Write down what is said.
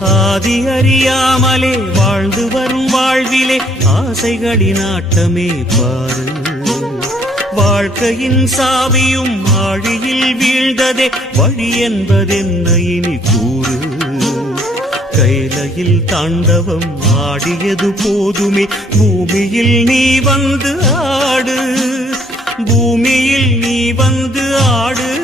ஆதி அறியாமலே வாழ்ந்து வரும் வாழ்விலே ஆசைகளின் ஆட்டமே பாரு. வாழ்க்கையின் சாவியும் ஆழியில் வீழ்ந்ததே வழி என்பதென்ன இனி கூறு. கைலையில் தாண்டவம் ஆடியது போதுமே பூமியில் நீ வந்து ஆடு. பூமியில் நீ வந்து ஆடு.